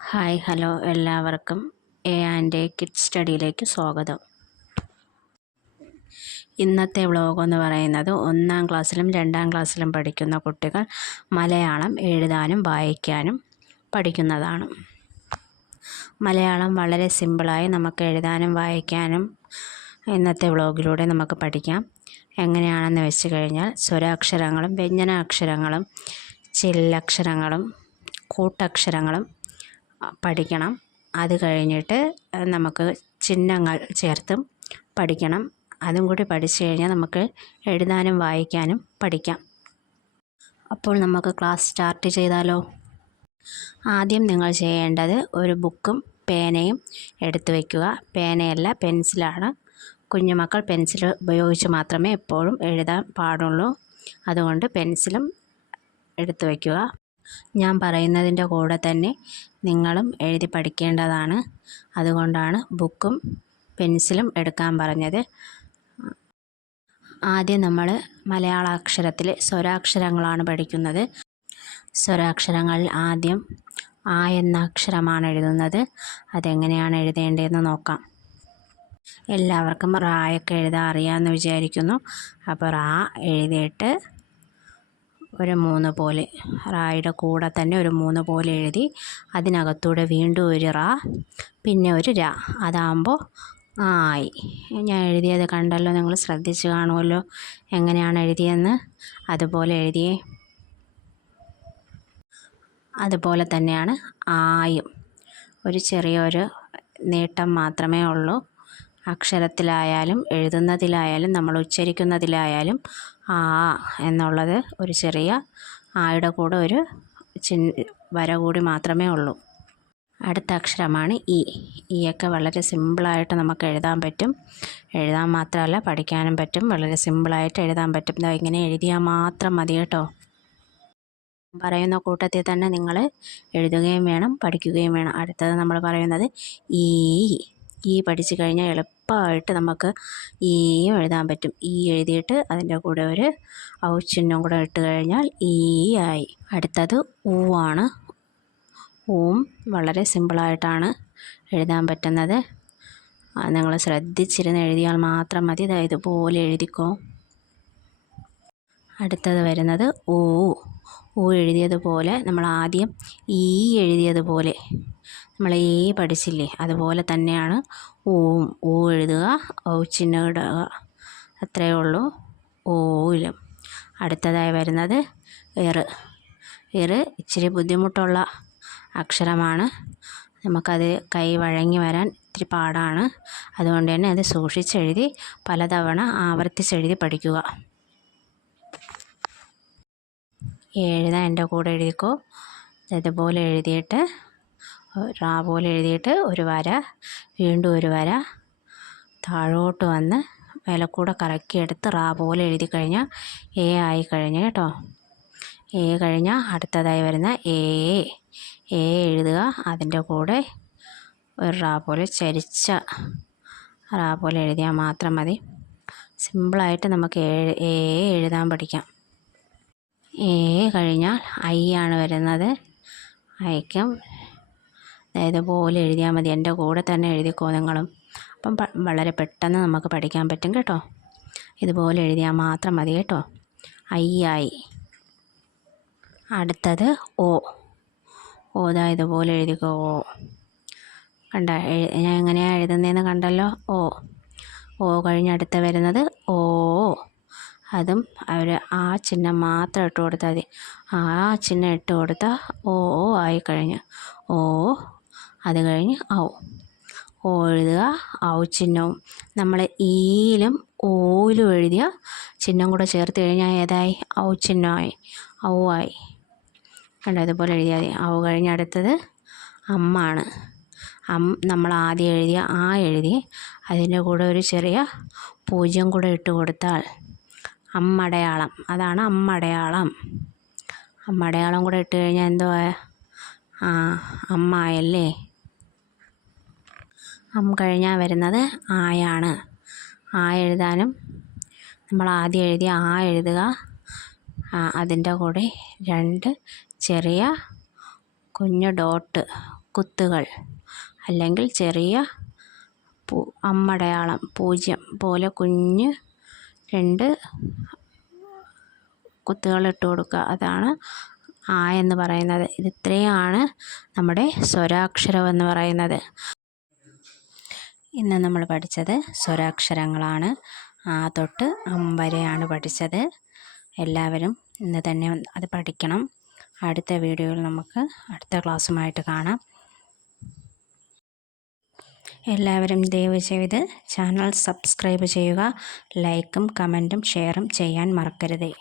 Hi hello എല്ലാവർക്കും A and kids സ്റ്റഡിയിലേക്ക് സ്വാഗതം. ഇന്നത്തെ വ്ലോഗ് എന്ന് പറയുന്നത് 1-ാം ക്ലാസ്സിലും 2-ാം ക്ലാസ്സിലും പഠിക്കുന്ന കുട്ടികൾ മലയാളം എഴുതാനും വായിക്കാനും പഠിക്കുന്നതാണ്. മലയാളം വളരെ സിമ്പിളായി നമുക്ക് എഴുതാനും വായിക്കാനും ഇന്നത്തെ വ്ലോഗിലൂടെ നമുക്ക് പഠിക്കാം. എങ്ങനെയാണെന്ന് വെച്ച് കഴിഞ്ഞാൽ സ്വരാക്ഷരങ്ങളും വ്യഞ്ജനാക്ഷരങ്ങളും ചില്ലക്ഷരങ്ങളും കൂട്ടക്ഷരങ്ങളും പഠിക്കണം. അത് കഴിഞ്ഞിട്ട് നമുക്ക് ചിഹ്നങ്ങൾ ചേർത്തും പഠിക്കണം. അതും കൂടി പഠിച്ചു കഴിഞ്ഞാൽ നമുക്ക് എഴുതാനും വായിക്കാനും പഠിക്കാം. അപ്പോൾ നമുക്ക് ക്ലാസ് സ്റ്റാർട്ട് ചെയ്താലോ? ആദ്യം നിങ്ങൾ ചെയ്യേണ്ടത് ഒരു ബുക്കും പേനയും എടുത്തു വയ്ക്കുക. പേനയല്ല, പെൻസിലാണ്. കുഞ്ഞുമക്കൾ പെൻസിൽ ഉപയോഗിച്ച് മാത്രമേ എപ്പോഴും എഴുതാൻ പാടുള്ളൂ. അതുകൊണ്ട് പെൻസിലും എടുത്തു വയ്ക്കുക. ഞാൻ പറയുന്നതിൻ്റെ കൂടെ തന്നെ നിങ്ങളും എഴുതി പഠിക്കേണ്ടതാണ്. അതുകൊണ്ടാണ് ബുക്കും പെൻസിലും എടുക്കാൻ പറഞ്ഞത്. ആദ്യം നമ്മൾ മലയാള അക്ഷരത്തിലെ സ്വരാക്ഷരങ്ങളാണ് പഠിക്കുന്നത്. സ്വരാക്ഷരങ്ങളിൽ ആദ്യം ആ എന്ന അക്ഷരമാണ് എഴുതുന്നത്. അതെങ്ങനെയാണ് എഴുതേണ്ടതെന്ന് നോക്കാം. എല്ലാവർക്കും റായൊക്കെ എഴുതാൻ അറിയാമെന്ന് വിചാരിക്കുന്നു. അപ്പോൾ റാ എഴുതിയിട്ട് ഒരു 3 പോലെ, റായുടെ കൂടെ തന്നെ ഒരു 3 പോലെ എഴുതി അതിനകത്തൂടെ വീണ്ടും ഒരു റാ, പിന്നെ ഒരു ര. അതാകുമ്പോൾ ആയി. ഞാൻ എഴുതിയത് കണ്ടല്ലോ, നിങ്ങൾ ശ്രദ്ധിച്ച് കാണുമല്ലോ എങ്ങനെയാണ് എഴുതിയെന്ന്. അതുപോലെ എഴുതിയേ. അതുപോലെ തന്നെയാണ് ആയും. ഒരു ചെറിയൊരു നീട്ടം മാത്രമേ ഉള്ളൂ. അക്ഷരത്തിലായാലും എഴുതുന്നതിലായാലും നമ്മൾ ഉച്ചരിക്കുന്നതിലായാലും ആ എന്നുള്ളത് ഒരു ചെറിയ ആയുടെ കൂടെ ഒരു വര കൂടി മാത്രമേ ഉള്ളൂ. അടുത്ത അക്ഷരമാണ് ഇ. ഈയൊക്കെ വളരെ സിമ്പിളായിട്ട് നമുക്ക് എഴുതാൻ പറ്റും. എഴുതാൻ മാത്രമല്ല പഠിക്കാനും പറ്റും. വളരെ സിമ്പിളായിട്ട് എഴുതാൻ പറ്റും. ഇങ്ങനെ എഴുതിയാൽ മാത്രം മതി കേട്ടോ. പറയുന്ന കൂട്ടത്തിൽ തന്നെ നിങ്ങൾ എഴുതുകയും വേണം, പഠിക്കുകയും വേണം. അടുത്തത് നമ്മൾ പറയുന്നത് ഈ പഠിച്ചു കഴിഞ്ഞാൽ എളുപ്പമായിട്ട് നമുക്ക് ഈയും എഴുതാൻ പറ്റും. ഈ എഴുതിയിട്ട് അതിൻ്റെ കൂടെ ഒരു ഔച്ചിഹ്നം കൂടെ ഇട്ട് കഴിഞ്ഞാൽ ഈ ആയി. അടുത്തത് ഊ ആണ്. ഊം വളരെ സിമ്പിളായിട്ടാണ് എഴുതാൻ പറ്റുന്നത്. നിങ്ങൾ ശ്രദ്ധിച്ചിരുന്ന് എഴുതിയാൽ മാത്രം മതി. ഇതുപോലെ എഴുതിക്കോ. അടുത്തത് വരുന്നത് ഊ. ഊ എഴുതിയതുപോലെ നമ്മൾ ആദ്യം ഈ എഴുതിയതുപോലെ നമ്മൾ പഠിച്ചില്ലേ, അതുപോലെ തന്നെയാണ് ഊവും. ഊ എഴുതുക, ഔച്ചിഹ്നം ഇടുക, അത്രയേ ഉള്ളൂ ഊയിലും. അടുത്തതായി വരുന്നത് ഇറ്. ഇച്ചിരി ബുദ്ധിമുട്ടുള്ള അക്ഷരമാണ്. നമുക്കത് കൈ വഴങ്ങി വരാൻ ഇത്തിരി പാടാണ്. അതുകൊണ്ട് തന്നെ അത് സൂക്ഷിച്ചെഴുതി പലതവണ ആവർത്തിച്ചെഴുതി പഠിക്കുക. എഴുതാൻ എൻ്റെ കൂടെ എഴുതിക്കോ. ഇതുപോലെ എഴുതിയിട്ട് റാ പോലെ എഴുതിയിട്ട് ഒരു വര, വീണ്ടും ഒരു വര, താഴോട്ട് വന്ന് മേലെക്കൂടെ കറക്കിയെടുത്ത് റാ പോലെ എഴുതി കഴിഞ്ഞാൽ എ ആയി കഴിഞ്ഞ് കേട്ടോ. എ കഴിഞ്ഞാൽ അടുത്തതായി വരുന്ന എ എഴുതുക. അതിൻ്റെ കൂടെ ഒരു റാ പോലെ ചരിച്ച റാ പോലെ എഴുതിയാൽ മാത്രം മതി. സിമ്പിളായിട്ട് നമുക്ക് എഴുതാൻ പഠിക്കാം. എ കഴിഞ്ഞാൽ ഐ ആണ് വരുന്നത്. ഐക്കും ഇതുപോലെ എഴുതിയാൽ മതി. എൻ്റെ കൂടെ തന്നെ എഴുതിക്കോ നിങ്ങളും. അപ്പം വളരെ പെട്ടെന്ന് നമുക്ക് പഠിക്കാൻ പറ്റും കേട്ടോ. ഇതുപോലെ എഴുതിയാൽ മാത്രം മതി കേട്ടോ. ഐ ആയി. അടുത്തത് ഓ. ഇതുപോലെ എഴുതിക്കോ. കണ്ട ഞാൻ എങ്ങനെയാണ് എഴുതുന്നതെന്ന് കണ്ടല്ലോ. ഓ കഴിഞ്ഞ് അടുത്ത വരുന്നത് ഓ. അതും ആ ചിഹ്നം മാത്രം ഇട്ട് കൊടുത്താൽ മതി. ആ ചിഹ്നം ഇട്ട് കൊടുത്താൽ ഓ ആയി കഴിഞ്ഞ്. ഓ അത് കഴിഞ്ഞ് ഓ എഴുതുക, ഔ ചിഹ്നവും. നമ്മൾ ഈയിലും ഓയിലും എഴുതിയ ചിഹ്നം കൂടെ ചേർത്ത് കഴിഞ്ഞാൽ ഏതായി? ഔ ചിഹ്നമായി, ഔ ആയി. കണ്ടോ, ഇതുപോലെ എഴുതിയാൽ മതി. ഔ കഴിഞ്ഞ് അടുത്തത് അമ്മാണ്. നമ്മൾ ആദ്യം എഴുതിയ എഴുതി അതിൻ്റെ കൂടെ ഒരു ചെറിയ 0 കൂടെ ഇട്ട് കൊടുത്താൽ അമ്മടയാളം. അതാണ് അമ്മടയാളം. അമ്മടയാളം കൂടെ ഇട്ട് കഴിഞ്ഞാൽ എന്തോ അമ്മായല്ലേ. കഴിഞ്ഞാൽ വരുന്നത് ആയാണ്. എഴുതാനും നമ്മൾ ആദ്യം എഴുതിയ എഴുതുക. അതിൻ്റെ കൂടെ 2 ചെറിയ കുഞ്ഞു ഡോട്ട് കുത്തുകൾ അല്ലെങ്കിൽ ചെറിയ അമ്മടയാളം 0 പോലെ കുഞ്ഞ് 2 കുത്തുകൾ ഇട്ട് കൊടുക്കുക. അതാണ് ആ എന്ന് പറയുന്നത്. ഇത്രയാണ് നമ്മുടെ സ്വരാക്ഷരം എന്ന് പറയുന്നത്. ഇന്ന് നമ്മൾ പഠിച്ചത് സ്വരാക്ഷരങ്ങളാണ്. ആ തൊട്ട് അം വരെയാണ് പഠിച്ചത്. എല്ലാവരും ഇന്ന് തന്നെ അത് പഠിക്കണം. അടുത്ത വീഡിയോയിൽ നമുക്ക് അടുത്ത ക്ലാസ്സുമായിട്ട് കാണാം. എല്ലാവരും ദയവ് ചെയ്ത് ചാനൽ സബ്സ്ക്രൈബ് ചെയ്യുക. ലൈക്കും കമൻറ്റും ഷെയറും ചെയ്യാൻ മറക്കരുതേ.